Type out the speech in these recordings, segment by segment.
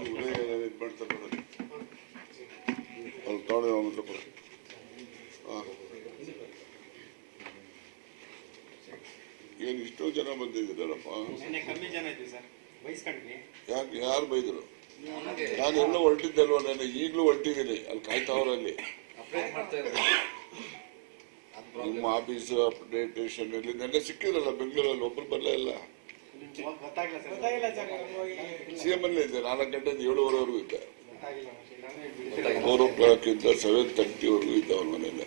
ಅಲ್ಲಿ ತಗೊಂಡು. ಏನ್ ಇಷ್ಟೋ ಜನ ಬಂದಿದ್ದಾರಪ್ಪ ಯಾಕೆ, ಯಾರು ಬೈದರು? ನಾನು ಎಲ್ಲ ಹೊರಟಿದ್ದಲ್ವ ನಾನು, ಈಗಲೂ ಹೊರಟಿದ್ದೀನಿ, ಅಲ್ಲಿ ಕಾಯ್ತಾವ್ರಲ್ಲಿ. ನಿಮ್ಮ ಆಫೀಸ್ ಅಪ್ಡೇಟೇಷನ್ ಅಲ್ಲಿ ನೆನ್ನೆ ಸಿಕ್ಕಿರಲ್ಲ ಬೆಂಗಳೂರಲ್ಲಿ, ಒಬ್ರು ಬರಲೇ ಇಲ್ಲ. ಗೊತ್ತಾಗಿಲ್ಲ ಸರ್ ಗೊತ್ತಾಗಿಲ್ಲ ಸರ್ ಸಿ ಎಂ ಅಲ್ಲೇ ಇದ್ದೆ ನಾಲ್ಕು ಗಂಟೆಯಿಂದ ಏಳುವರೆವರೆಗೂ ಇದ್ದೆ. ಫೋರ್ ಓ ಕ್ಲಾಕ್ ಇಂದ ಸೆವೆನ್ ತರ್ಟಿವರೆಗೂ ಇದ್ದ ಅವ್ರ ಮನೇಲಿ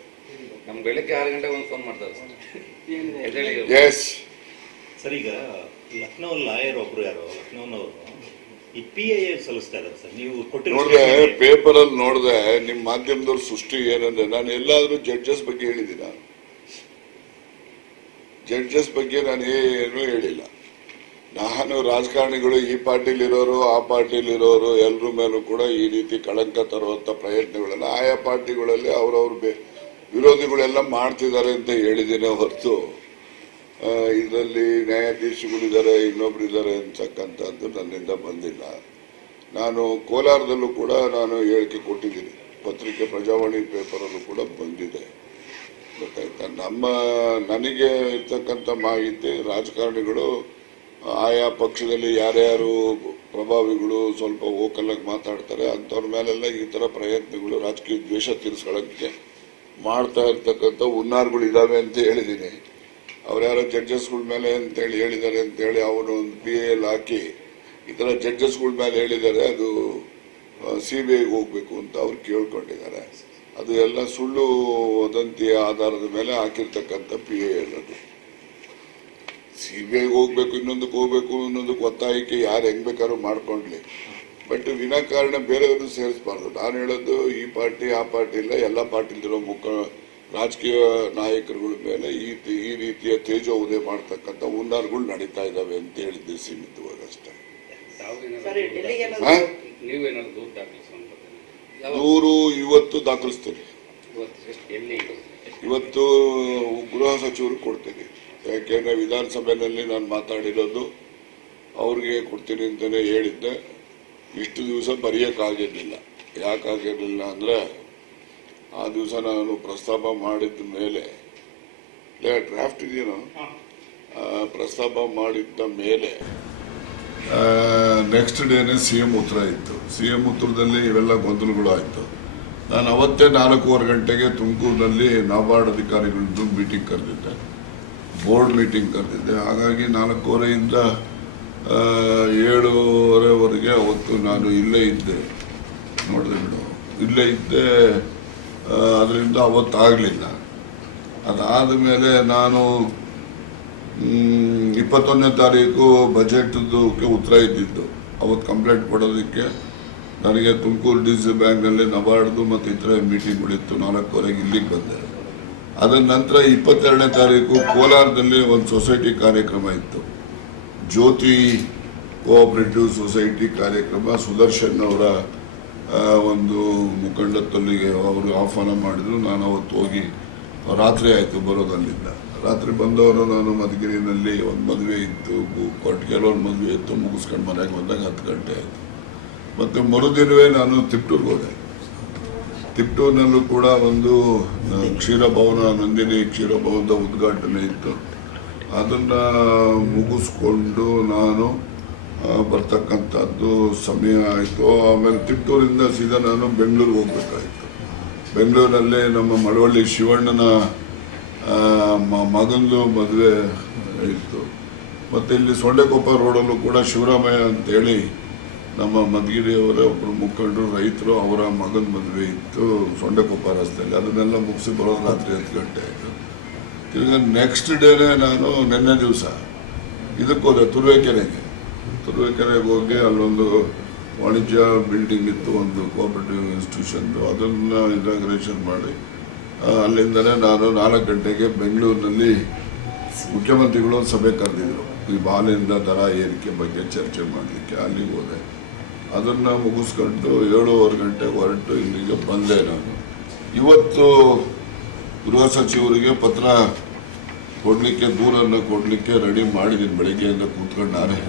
ನಮ್ ಬೆಳಿಗ್ಗೆ ಆರು ಗಂಟೆಗೆ ಒಂದು ಫೋನ್ ಮಾಡ್ತಾರೆ ಎಸ್ ಸರ್ ಈಗ ಲಕ್ನೋ ಲಾಯರ್ ಒಬ್ರು ಯಾರು ಲಕ್ನೋನವರು ಈ ಪಿ ಐ ಸಲ್ಲಿಸ್ತಾ ಇದ್ದಾರೆ ಸರ್. ನೀವು ನೋಡ್ದೆ ಪೇಪರ್ ಅಲ್ಲಿ ನೋಡ್ದೆ ನಿಮ್ ಮಾಧ್ಯಮದವ್ರ ಸೃಷ್ಟಿ ಏನಂದ್ರೆ ನಾನು ಎಲ್ಲಾದ್ರೂ ಜಡ್ಜಸ್ ಬಗ್ಗೆ ಹೇಳಿದ್ದೀನ ಜಡ್ಜಸ್ ಬಗ್ಗೆ ನಾನು ಏನು ಹೇಳಿಲ್ಲ. ನಾನು ರಾಜಕಾರಣಿಗಳು ಈ ಪಾರ್ಟಿಲಿರೋರು ಆ ಪಾರ್ಟಿಲಿರೋರು ಎಲ್ಲರ ಮೇಲೂ ಕೂಡ ಈ ರೀತಿ ಕಳಂಕ ತರುವಂತ ಪ್ರಯತ್ನಗಳನ್ನ ಆಯಾ ಪಾರ್ಟಿಗಳಲ್ಲಿ ಅವ್ರವ್ರ ವಿರೋಧಿಗಳೆಲ್ಲ ಮಾಡ್ತಿದ್ದಾರೆ ಅಂತ ಹೇಳಿದ್ದೇನೆ ಹೊರತು ಇದರಲ್ಲಿ ನ್ಯಾಯಾಧೀಶಗಳಿದ್ದಾರೆ ಇನ್ನೊಬ್ರು ಇದ್ದಾರೆ ಅಂತಕ್ಕಂಥದ್ದು ನನ್ನಿಂದ ಬಂದಿಲ್ಲ. ನಾನು ಕೋಲಾರದಲ್ಲೂ ಕೂಡ ನಾನು ಹೇಳಿಕೆ ಕೊಟ್ಟಿದ್ದೀನಿ, ಪತ್ರಿಕೆ ಪ್ರಜಾವಾಣಿ ಪೇಪರಲ್ಲೂ ಕೂಡ ಬಂದಿದೆ. ಗೊತ್ತಾಯ್ತಾ? ನಮ್ಮ, ನನಗೆ ಇರ್ತಕ್ಕಂಥ ಮಾಹಿತಿ ರಾಜಕಾರಣಿಗಳು ಆಯಾ ಪಕ್ಷದಲ್ಲಿ ಯಾರ್ಯಾರು ಪ್ರಭಾವಿಗಳು ಸ್ವಲ್ಪ ಓಕಲ್ಲಾಗಿ ಮಾತಾಡ್ತಾರೆ, ಅಂಥವ್ರ ಮೇಲೆಲ್ಲ ಈ ಥರ ಪ್ರಯತ್ನಗಳು, ರಾಜಕೀಯ ದ್ವೇಷ ತೀರಿಸ್ಕೊಳ್ಳೋಕ್ಕೆ ಮಾಡ್ತಾ ಇರ್ತಕ್ಕಂಥ ಹುನ್ನಾರ್ಗಳು ಇದಾವೆ ಅಂತ ಹೇಳಿದ್ದೀನಿ. ಅವ್ರ್ಯಾರೋ ಜಡ್ಜಸ್ಗಳ ಮೇಲೆ ಅಂತೇಳಿ ಹೇಳಿದ್ದಾರೆ ಅಂತೇಳಿ ಅವನು ಒಂದು ಪಿ ಎಲ್ ಹಾಕಿ ಈ ಥರ ಜಡ್ಜಸ್ಗಳ ಮೇಲೆ ಹೇಳಿದ್ದಾರೆ, ಅದು ಸಿ ಬಿ ಐಗೆ ಹೋಗ್ಬೇಕು ಅಂತ ಅವ್ರು ಕೇಳ್ಕೊಂಡಿದ್ದಾರೆ. ಅದು ಎಲ್ಲ ಸುಳ್ಳು ವದಂತಿಯ ಆಧಾರದ ಮೇಲೆ ಹಾಕಿರ್ತಕ್ಕಂಥ ಪಿ ಎ ಅದು ಸಿ ಬಿ ಐಗೆ ಹೋಗ್ಬೇಕು ಇನ್ನೊಂದಕ್ಕೆ ಹೋಗ್ಬೇಕು ಇನ್ನೊಂದಕ್ಕೆ ಒತ್ತಾಯಕ್ಕೆ ಯಾರು ಹೆಂಗ್ ಬೇಕಾದ್ರೂ ಮಾಡ್ಕೊಂಡ್ಲಿ. ಬಟ್ ವಿನಾಕಾರಣ ಬೇರೆಯವರು ಸೇರಿಸಬಾರ್ದು. ನಾನು ಹೇಳೋದು ಈ ಪಾರ್ಟಿ ಆ ಪಾರ್ಟಿ ಇಲ್ಲ ಎಲ್ಲ ಪಾರ್ಟಿಲಿರೋ ಮುಖ ರಾಜಕೀಯ ನಾಯಕರುಗಳ ಮೇಲೆ ಈ ಈ ರೀತಿಯ ತೇಜೋ ಉದಯ ಮಾಡ್ತಕ್ಕಂಥ ಹುನ್ನಾರ್ಗಳು ನಡೀತಾ ಇದ್ದಾವೆ ಅಂತ ಹೇಳಿದ್ದೆ ಸೀಮಿತವಾಗಿ ಅಷ್ಟೇ. ದೂರು ಇವತ್ತು ದಾಖಲಿಸ್ತೀನಿ. ಇವತ್ತು ಗೃಹ ಸಚಿವರು ಕೊಡ್ತೀನಿ. ಯಾಕೆಂದ್ರೆ ವಿಧಾನಸಭೆಯಲ್ಲಿ ನಾನು ಮಾತಾಡಿರೋದು, ಅವ್ರಿಗೆ ಕೊಡ್ತೀನಿ ಅಂತಲೇ ಹೇಳಿದ್ದೆ. ಇಷ್ಟು ದಿವಸ ಬರೆಯೋಕ್ಕಾಗಿರಲಿಲ್ಲ. ಯಾಕಾಗಿರ್ಲಿಲ್ಲ ಅಂದರೆ, ಆ ದಿವಸ ನಾನು ಪ್ರಸ್ತಾಪ ಮಾಡಿದ ಮೇಲೆ ಡ್ರಾಫ್ಟ್ ಇದೇನು ಪ್ರಸ್ತಾಪ ಮಾಡಿದ್ದ ಮೇಲೆ ನೆಕ್ಸ್ಟ್ ಡೇನೆ ಸಿ ಎಂ ಉತ್ತರ ಇತ್ತು. ಸಿ ಎಂ ಉತ್ತರದಲ್ಲಿ ಇವೆಲ್ಲ ಗೊಂದಲಗಳು ಆಯಿತು. ನಾನು ಅವತ್ತೇ ನಾಲ್ಕೂವರೆ ಗಂಟೆಗೆ ತುಮಕೂರಿನಲ್ಲಿ ನಾಬಾರ್ಡ್ ಅಧಿಕಾರಿಗಳದ್ದು ಮೀಟಿಂಗ್ ಕರೆದಿದ್ದೆ. ಬೋರ್ಡ್ ಮೀಟಿಂಗ್ ಕರೆದಿದ್ದೆ ಹಾಗಾಗಿ ನಾಲ್ಕೂವರೆಯಿಂದ ಏಳೂವರೆವರೆಗೆ ಅವತ್ತು ನಾನು ಇಲ್ಲೇ ಇದ್ದೆ. ನೋಡಿದೆ ಬಿಡು. ಇಲ್ಲೇ ಇದ್ದೆ ಅದರಿಂದ ಅವತ್ತಾಗಲಿಲ್ಲ. ಅದಾದ ಮೇಲೆ ನಾನು ಇಪ್ಪತ್ತೊಂದನೇ ತಾರೀಕು ಬಜೆಟ್ದಕ್ಕೆ ಉತ್ತರ ಇದ್ದಿದ್ದು. ಅವತ್ತು ಕಂಪ್ಲೇಂಟ್ ಕೊಡೋದಕ್ಕೆ. ನನಗೆ ತುಮಕೂರು ಡಿ ಸಿ ಬ್ಯಾಂಕ್ನಲ್ಲಿ ನಬಾರ್ಡ್ದು ಮತ್ತು ಇತರ ಮೀಟಿಂಗ್ಗಳಿತ್ತು. ನಾಲ್ಕುವರೆಗೆ ಇಲ್ಲಿಗೆ ಬಂದೆ. ಅದರ ನಂತರ ಇಪ್ಪತ್ತೆರಡನೇ ತಾರೀಕು ಕೋಲಾರದಲ್ಲಿ ಒಂದು ಸೊಸೈಟಿ ಕಾರ್ಯಕ್ರಮ ಇತ್ತು. ಜ್ಯೋತಿ ಕೋಆಪರೇಟಿವ್ ಸೊಸೈಟಿ ಕಾರ್ಯಕ್ರಮ. ಸುದರ್ಶನ್ ಅವರ ಒಂದು ಮುಖಂಡತ್ವಲ್ಲಿಗೆ ಅವರು ಆಹ್ವಾನ ಮಾಡಿದ್ರು. ನಾನು ಅವತ್ತು ಹೋಗಿ ರಾತ್ರಿ ಆಯಿತು ಬರೋದಲ್ಲಿಂದ. ರಾತ್ರಿ ಬಂದವರು ನಾನು ಮಧುಗಿರಿನಲ್ಲಿ ಒಂದು ಮದುವೆ ಇತ್ತು. ಕೊಟ್ಟಿಗೆಲ್ಲ ಒಂದು ಮದುವೆ ಇತ್ತು. ಮುಗಿಸ್ಕೊಂಡು ಮನೆಗೆ ಬಂದಾಗ ಹತ್ತು ಗಂಟೆ ಆಯಿತು. ಮತ್ತು ಮರುದಿನವೇ ನಾನು ತಿಪ್ಟೂರ್ಗೆ ಹೋದೆ. ತಿಪ್ಟೂರಿನಲ್ಲೂ ಕೂಡ ಒಂದು ಕ್ಷೀರಭವನ, ನಂದಿನಿ ಕ್ಷೀರಭವನದ ಉದ್ಘಾಟನೆ ಇತ್ತು. ಅದನ್ನು ಮುಗಿಸ್ಕೊಂಡು ನಾನು ಬರ್ತಕ್ಕಂಥದ್ದು ಸಮಯ ಆಯಿತು. ಆಮೇಲೆ ತಿಪ್ಟೂರಿಂದ ಸೀದಾ ನಾನು ಬೆಂಗಳೂರಿಗೆ ಹೋಗ್ಬೇಕಾಯಿತು. ಬೆಂಗಳೂರಲ್ಲಿ ನಮ್ಮ ಮಳವಳ್ಳಿ ಶಿವಣ್ಣನ ಮಗಂದು ಮದುವೆ ಇತ್ತು. ಮತ್ತು ಇಲ್ಲಿ ಸೊಂಡೆಕೊಪ್ಪ ರೋಡಲ್ಲೂ ಕೂಡ ಶಿವರಾಮಯ್ಯ ಅಂತೇಳಿ ನಮ್ಮ ಮಧುಗಿರಿಯವರ ಒಬ್ಬರು ಮುಖಂಡರು, ರೈತರು ಅವರ ಮಗನ ಮದುವೆ ಇತ್ತು ಸೊಂಡಕೊಪ್ಪ ರಸ್ತೆಯಲ್ಲಿ. ಅದನ್ನೆಲ್ಲ ಮುಗಿಸಿ ಬರೋದು ರಾತ್ರಿ ಹತ್ತು ಗಂಟೆ ಆಯಿತು. ತಿರ್ಗಿ ನೆಕ್ಸ್ಟ್ ಡೇನೇ ನಾನು ನಿನ್ನೆ ದಿವಸ ಇದಕ್ಕೆ ಹೋದೆ ತುರುವೇಕೆರೆಗೆ. ತುರುವೇಕೆರೆಗೆ ಹೋಗಿ ಅಲ್ಲೊಂದು ವಾಣಿಜ್ಯ ಬಿಲ್ಡಿಂಗ್ ಇತ್ತು, ಒಂದು ಕೋಆಪರೇಟಿವ್ ಇನ್ಸ್ಟಿಟ್ಯೂಷನ್ದು ಅದನ್ನು ಇನಾಗ್ರೇಷನ್ ಮಾಡಿ ಅಲ್ಲಿಂದಲೇ ನಾನು ನಾಲ್ಕು ಗಂಟೆಗೆ ಬೆಂಗಳೂರಿನಲ್ಲಿ ಮುಖ್ಯಮಂತ್ರಿಗಳು ಸಭೆ ಕರೆದಿದ್ರು. ಈ ಬಾಲಿಂದ ದರ ಏರಿಕೆ ಬಗ್ಗೆ ಚರ್ಚೆ ಮಾಡಲಿಕ್ಕೆ. ಅಲ್ಲಿಗೆ ಹೋದೆ. ಅದನ್ನು ಮುಗಿಸ್ಕೊಂಡು ಏಳೂವರೆ ಗಂಟೆ ಹೊರಟು ಇಲ್ಲಿಗೆ ಬಂದೆ ನಾನು. ಇವತ್ತು ಗೃಹ ಸಚಿವರಿಗೆ ಪತ್ರ ಕೊಡಲಿಕ್ಕೆ ದೂರನ್ನು ಕೊಡಲಿಕ್ಕೆ ರೆಡಿ ಮಾಡಿದ್ದೀನಿ ಬೆಳಗ್ಗೆಯಿಂದ ಕೂತ್ಕೊಂಡು ನಾನೇ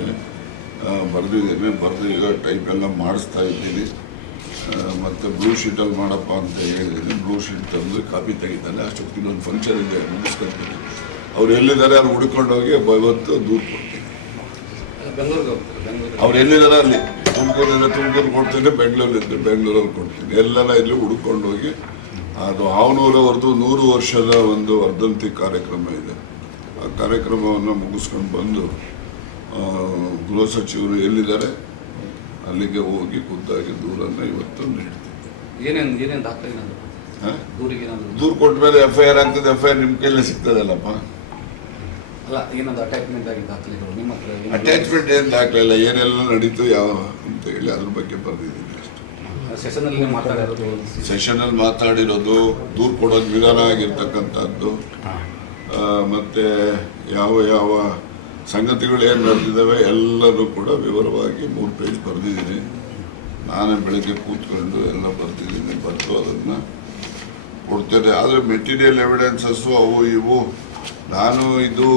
ಬರೆದಿದ್ದೀನಿ. ಬರೆದು ಈಗ ಟೈಪ್ ಎಲ್ಲ ಮಾಡಿಸ್ತಾ ಇದ್ದೀನಿ. ಮತ್ತು ಬ್ಲೂ ಶೀಟಲ್ಲಿ ಮಾಡಪ್ಪ ಅಂತ ಹೇಳಿದ್ದೀನಿ. ಬ್ಲೂ ಶೀಟ್ ತಂದು ಕಾಪಿ ತೆಗಿತಾನೆ. ಅಷ್ಟೊತ್ತಿಗೆ ಇನ್ನೊಂದು ಫಂಕ್ಷನ್ ಇದೆ ಮುಗಿಸ್ಕೊತೀನಿ. ಅವ್ರು ಎಲ್ಲಿದ್ದಾರೆ ಅವ್ರು ಹುಡ್ಕೊಂಡೋಗಿ ಇವತ್ತು ದೂರ ಕೊಡ್ತೀನಿ. ಅವ್ರು ಎಲ್ಲಿದ್ದಾರೆ ಅಲ್ಲಿ? ತುಮಕೂರಿದ್ರೆ ತುಮಕೂರು ಕೊಡ್ತೀನಿ ಬೆಂಗಳೂರಿದ್ರೆ ಬೆಂಗಳೂರಲ್ಲಿ ಕೊಡ್ತೀನಿ. ಎಲ್ಲೆಲ್ಲ ಇಲ್ಲಿ ಹುಡ್ಕೊಂಡು ಹೋಗಿ ಅದು ಅವನೂರವರೆದು ನೂರು ವರ್ಷದ ಒಂದು ವರ್ಧಂತಿ ಕಾರ್ಯಕ್ರಮ ಇದೆ. ಆ ಕಾರ್ಯಕ್ರಮವನ್ನು ಮುಗಿಸ್ಕೊಂಡು ಬಂದು ಗೃಹ ಸಚಿವರು ಎಲ್ಲಿದ್ದಾರೆ? ಅಲ್ಲಿಗೆ ಹೋಗಿ ಖುದ್ದಾಗಿ ದೂರನ್ನು ಇವತ್ತು ನೀಡ್ತೀನಿ. ದೂರು ಕೊಟ್ಟ ಮೇಲೆ ಎಫ್ ಐ ಆರ್ ಆಗ್ತದೆ ಎಫ್ ಐ ಆರ್ ನಿಮ್ಮ ಕೈಲೇ ಸಿಗ್ತದಲ್ಲಪ್ಪ? ಅಲ್ಲ ಏನಾದ್ರು ಅಟ್ಯಾಚ್ಮೆಂಟ್ ಆಗಿ ದಾಖಲೆಗಳು ನಿಮ್ಮ ಹತ್ರ ಅಟ್ಯಾಚ್ಮೆಂಟ್ ಏನು ದಾಖಲಿಲ್ಲ ಏನೆಲ್ಲ ನಡೀತು ಯಾವ ಅಂತ ಹೇಳಿ ಅದ್ರ ಬಗ್ಗೆ ಬರೆದಿದ್ದೀನಿ ಅಷ್ಟೇ. ಸೆಷನಲ್ಲಿ ಮಾತಾಡಿರೋದು ಸೆಷನಲ್ಲಿ ಮಾತಾಡಿರೋದು ದೂರು ಕೊಡೋದು ವಿಧಾನ ಆಗಿರ್ತಕ್ಕಂಥದ್ದು. ಮತ್ತೆ ಯಾವ ಯಾವ ಸಂಗತಿಗಳು ಏನು ನಡೆದಿದ್ದಾವೆ ಎಲ್ಲರೂ ಕೂಡ ವಿವರವಾಗಿ ಮೂರು ಪೇಜ್ ಬರೆದಿದ್ದೀನಿ. ನಾನೇ ಬೆಳಗ್ಗೆ ಕೂತ್ಕೊಂಡು ಎಲ್ಲ ಬರ್ತಿದ್ದೀನಿ ಬರೆದು ಅದನ್ನು ಕೊಡ್ತೇನೆ. ಆದರೆ ಮೆಟೀರಿಯಲ್ ಎವಿಡೆನ್ಸಸ್ಸು ಅವು ಇವು ನಾನು ಇದು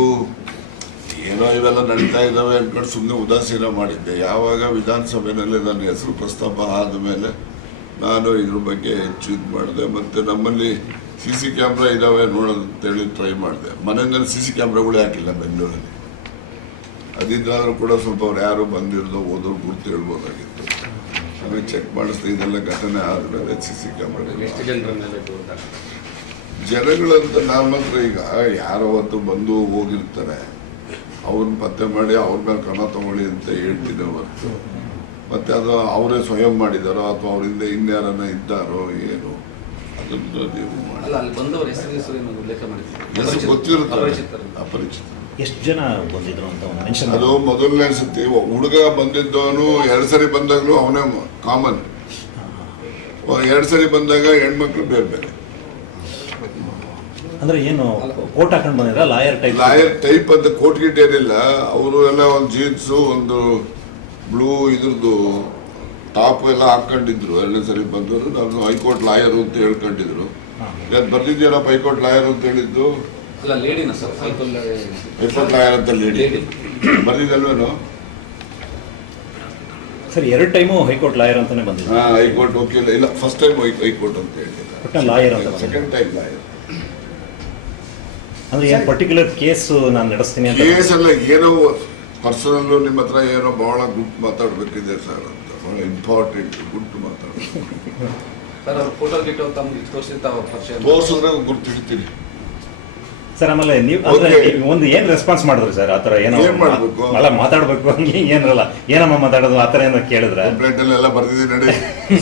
ಏನೋ ಇವೆಲ್ಲ ನಡೀತಾ ಇದ್ದಾವೆ ಅಂದ್ಕೊಂಡು ಸುಮ್ಮನೆ ಉದಾಸೀನ ಮಾಡಿದ್ದೆ. ಯಾವಾಗ ವಿಧಾನಸಭೆಯಲ್ಲಿ ನನ್ನ ಹೆಸರು ಪ್ರಸ್ತಾಪ ಆದಮೇಲೆ ನಾನು ಇದ್ರ ಬಗ್ಗೆ ಹೆಚ್ಚು ಇದು ಮಾಡಿದೆ. ಮತ್ತು ನಮ್ಮಲ್ಲಿ ಸಿ ಸಿ ಕ್ಯಾಮ್ರಾ ಇದ್ದಾವೆ ನೋಡೋದು ಅಂತೇಳಿ ಟ್ರೈ ಮಾಡಿದೆ. ಮನೆಯಲ್ಲಿ ಸಿ ಸಿ ಕ್ಯಾಮ್ರಾಗಳೇ ಹಾಕಿಲ್ಲ ಬೆಂಗಳೂರಲ್ಲಿ. ಅದಿದ್ದಾದ್ರೂ ಕೂಡ ಸ್ವಲ್ಪ ಅವ್ರು ಯಾರು ಬಂದಿರೋದು ಓದೋರು ಗುರುತು ಹೇಳ್ಬೋದಾಗಿತ್ತು. ಆಮೇಲೆ ಚೆಕ್ ಮಾಡಿಸ್ತಾ ಇದೆಲ್ಲ ಘಟನೆ ಆದಮೇಲೆ ಸಿ ಸಿ ಕ್ಯಾಮ್ರಾ ಜನಗಳಂತ ನಮ್ಮ ಹತ್ರ ಈಗ ಯಾರೋ ಹೊತ್ತು ಬಂದು ಹೋಗಿರ್ತಾರೆ. ಅವ್ರನ್ನ ಪತ್ತೆ ಮಾಡಿ ಅವ್ರ ಮೇಲೆ ಕ್ರಮ ತಗೊಳ್ಳಿ ಅಂತ ಹೇಳ್ತೀನಿ ಹೊರತು. ಮತ್ತೆ ಅದು ಅವರೇ ಸ್ವಯಂ ಮಾಡಿದಾರೋ ಅಥವಾ ಅವರಿಂದ ಇನ್ಯಾರನ್ನ ಇದ್ದಾರೋ ಏನು ಅದನ್ನು ನೀವು ಮಾಡಿ. ಅಲ್ಲಿ ಬಂದವರು ಹೆಸರು ಗೊತ್ತಿರುತ್ತೆ ಅಪರಿಚಿತ ಎಷ್ಟು ಜನ ಬಂದಿದ್ರು ಅಂತ ಮೆನ್ಷನ್ ಅದು ಮೊದಲನೇ ಸತಿ ಹುಡುಗ ಬಂದಿದ್ದವನು ಎರಡು ಸರಿ ಬಂದಾಗಲೂ ಅವನೇ ಕಾಮನ್ ಎರಡು ಸರಿ ಬಂದಾಗ ಹೆಣ್ಮಕ್ಳು ಬೇರೆ ಬೇರೆ. ಅಂದ್ರೆ ಏನು ಕೋಟ್ ಹಾಕೊಂಡು ಬಂದಿದ್ರ? ಲಾಯರ್ ಟೈಪ್ ಲಾಯರ್ ಟೈಪ್ ಅಂತ ಕೋಟ್ ಗಿಟ್ ಏನಿಲ್ಲ. ಅವರು ಎಲ್ಲ ಒಂದು ಜೀನ್ಸು ಒಂದು ಬ್ಲೂ ಇದ್ರದ್ದು ಟಾಪ್ ಎಲ್ಲ ಹಾಕೊಂಡಿದ್ರು ಎರಡನೇ ಸರಿ ಬಂದವರು. ನಾನು ಹೈಕೋರ್ಟ್ ಲಾಯರ್ ಅಂತ ಹೇಳ್ಕೊಂಡಿದ್ರು. ಬರ್ದಿದ್ಯೇನಪ್ಪ ಹೈಕೋರ್ಟ್ ಲಾಯರ್ ಅಂತ ಹೇಳಿದ್ದು. ಅಲ್ಲ ಲೇಡಿನ sir cycle high court lawyer ಅಂತ ಲೇಡಿ ಲೇಡಿ ಬರ್ದಿದ್ದಲ್ವೇನು? ಸರ್ ಎರಡು ಟೈಮು ಹೈಕೋರ್ಟ್ ಲಾಯರ್ ಅಂತಾನೆ ಬಂದಿದ್ರು ಹಾ ಹೈಕೋರ್ಟ್ ಓಕೆ ಇಲ್ಲ ಫಸ್ಟ್ ಟೈಮ್ ಹೈಕೋರ್ಟ್ ಅಂತ ಹೇಳಿಲ್ಲ ಒಟ್ಟು ಲಾಯರ್ ಅಂತ. Second time lawyer. ಅಂದ್ರೆ ಏನು ಪರ್ಟಿಕ್ಯುಲರ್ ಕೇಸ್ ನಾನು ನಡೆಸ್ತೀನಿ ಅಂತ ಕೇಸ್ ಎಲ್ಲ ಏನೋ ಪರ್ಸನಲ್ ನಿಮ್ಮ ಹತ್ರ ಏನೋ ಬಹಳ ಗುಡ್ ಮಾತಾಡ್ಬೇಕಿದೆ ಸರ್ ಅಂತ. ಬಹಳ ಇಂಪಾರ್ಟೆಂಟ್ ಗುಡ್ ಮಾತಾಡ್ಬೇಕು ಸರ್ ಅವ್ರ ಫೋಟೋ ಗಿಟೋ ತಮ್ಗೆ ತೋರಿಸಿ ತಾವು ಪರಿಚಯ. ತೋರ್ಸಿದ್ರೆ ಗುರ್ತಿಡ್ತೀನಿ ಸರ್ ಆಮೇಲೆ ನೀವು ಅಂದ್ರೆ Okay. ನೀವು ಒಂದು ಏನ್ ರೆಸ್ಪಾನ್ಸ್ ಮಾಡಿದ್ರು ಸರ್? ಆತರ ಏನೋ ಏನ್ ಮಾಡ್ಬೇಕು? ಅಲ್ಲ ಮಾತಾಡ್ಬೇಕು ಹಂಗೆ ಏನಲ್ಲ ಏನಮ್ಮ ಮಾತಾಡೋದು? ಆತರ ಏನೋ ಕೇಳಿದ್ರೆ. ಕಂಪ್ಲೇಂಟ್ ಎಲ್ಲ ಬರ್ದಿದ್ದೀನಿ ನಡಿ.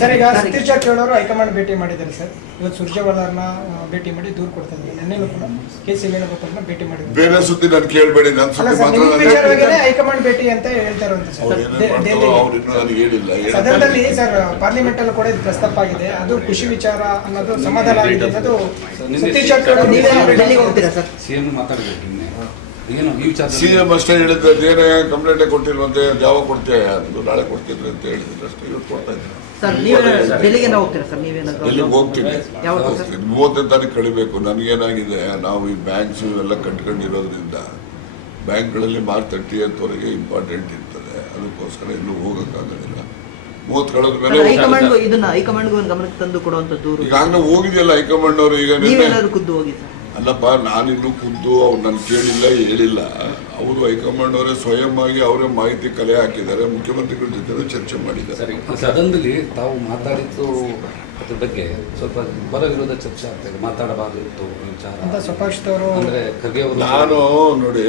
ಸರ್ ಈಗ ಸತೀಶ್ ಜಾರಕಿಹೊಳಿ ಅವರು ಹೈಕಮಾಂಡ್ ಭೇಟಿ ಮಾಡಿದ್ದಾರೆ ಸರ್. ಇವತ್ತು ಸುರ್ಜೇವಾಲಾರ್ನ ಆ, ಭೇಟಿ ಮಾಡಿ ದೂರ ಕೊಡ್ತಾ ಇದ್ದಾರೆ. ನಿನ್ನೆನೂ ಕೂಡ ಕೆ ಸಿ ವೇಣುಗೋಪಾಲ್ನ ಭೇಟಿ ಮಾಡಿದ್ದಾರೆ. ಬೇರೆ ಸುದ್ದಿ ನಾನು ಕೇಳಬೇಡಿ ನನ್ನ ಅಲ್ಲ ಸುದ್ದಿ ಸರ್ ಮಾತ್ರ ನಿಮ್ಮ ನಾನು ವಿಚಾರವಾಗೇನೆ ಹೈಕಮಾಂಡ್ ಭೇಟಿ ಅಂತ ಹೇಳ್ತಾ ಇರುವಂತ ಅವ್ರು ಸರ್ ಏನೇನ್ ಮಾಡ್ತಾರೋ. ಅವ್ರು ಇನ್ನೂ ನನಗೆ ಹೇಳಿಲ್ಲ. ಸದನದಲ್ಲಿ ಸರ್ ಪಾರ್ಲಿಮೆಂಟ್ ಅಲ್ಲಿ ಕೂಡ ಇದು ಪ್ರಸ್ತಾಪ ಆಗಿದೆ. ಅದು ಖುಷಿ ವಿಚಾರ ಅನ್ನೋದು ಸಮಾಧಾನ ಆಗಿದೆ ಅನ್ನೋದು ಸತೀಶ್ ಜಾರಕಿಹೊಳಿ ಅವರು ನೀವೇ ಹೋಗ್ತೀರಾ ಸರ್? ಸಿಎಂ ಮಾತಾಡ್ಬೇಕು ಏನು ಈ ವಿಚಾರ ಸಿ ಎಂ ಅಷ್ಟೇ ಹೇಳಿದ್ರೆ ಏನೇ ಕಂಪ್ಲೇಂಟೇ ಕೊಟ್ಟಿಲ್ವಂತೆ ಯಾವಾಗ ಕೊಡ್ತೀಯ ಅದು ನಾಳೆ ಕೊಡ್ತಿದ್ರು ಅಂತ ಹೇಳಿದ್ರು ಅಷ್ಟೇ ಇವತ್ತು ಕೊಡ್ತಾ ಇದ್ದೀನಿ ಸರ್ ನೀವೇ ಡೆಲ್ಲಿಗೆ ಹೋಗ್ತೀರಾ ಸರ್? ನೀವೇನಾದ್ರು ಎಲ್ಲಿಗೆ ಹೋಗ್ತೀನಿ? ಹೋಗ್ತೀನಿ. ಮೂವತ್ತನೇ ತಾರೀಕು ಕಳಿಬೇಕು ನನಗೇನಾಗಿದೆ ನಾವು ಈ ಬ್ಯಾಂಕ್ಸ್ ಇವೆಲ್ಲ ಕಟ್ಕೊಂಡಿರೋದ್ರಿಂದ ಬ್ಯಾಂಕ್ಗಳಲ್ಲಿ ಮಾರ್ಚ್ ತರ್ಟಿ ವರೆಗೆ ಇಂಪಾರ್ಟೆಂಟ್ ಇರ್ತದೆ ಅದಕ್ಕೋಸ್ಕರ ಇನ್ನು ಹೋಗೋಕ್ಕಾಗೋದಿಲ್ಲ ಮೂವತ್ತು ಕಳೆದ ಮೇಲೆ ಹೈಕಮಾಂಡ್ ಇದನ್ನ ಹೈಕಮಾಂಡ್ಗೂ ಒಂದು ಗಮನಕ್ಕೆ ತಂದು ಕೊಡುವಂತ ದೂರು. ಈಗಾಗಲೇ ಹೋಗಿದೆಯಲ್ಲ ಹೈಕಮಾಂಡ್ ಅವರು ಈಗ ಖುದ್ದು ಹೋಗಿ ಅಲ್ಲಪ್ಪ ನಾನಿನ್ನೂ ಖುದ್ದು ಅವ್ರು ನಾನು ಕೇಳಿಲ್ಲ ಹೇಳಿಲ್ಲ. ಅವರು ಹೈಕಮಾಂಡ್ ಅವರೇ ಸ್ವಯಂ ಆಗಿ ಅವರೇ ಮಾಹಿತಿ ಕಲೆ ಹಾಕಿದ್ದಾರೆ ಮುಖ್ಯಮಂತ್ರಿಗಳ ಜೊತೆ ಚರ್ಚೆ ಮಾಡಿದ್ದಾರೆ. ಸರಿ ಸದನದಲ್ಲಿ ತಾವು ಮಾತಾಡಿದ್ದು ಅದ್ರ ಬಗ್ಗೆ ಸ್ವಲ್ಪ ಬರ ವಿರೋಧ ಚರ್ಚೆ ಆಗ್ತದೆ ಮಾತಾಡಬಾರ್ದಿತ್ತು ವಿಚಾರ. ಅಂತ ಸ್ವಪಕ್ಷದವರು ಅಂದ್ರೆ ಖರ್ಗೆ ಅವರು ನಾನು ನೋಡಿ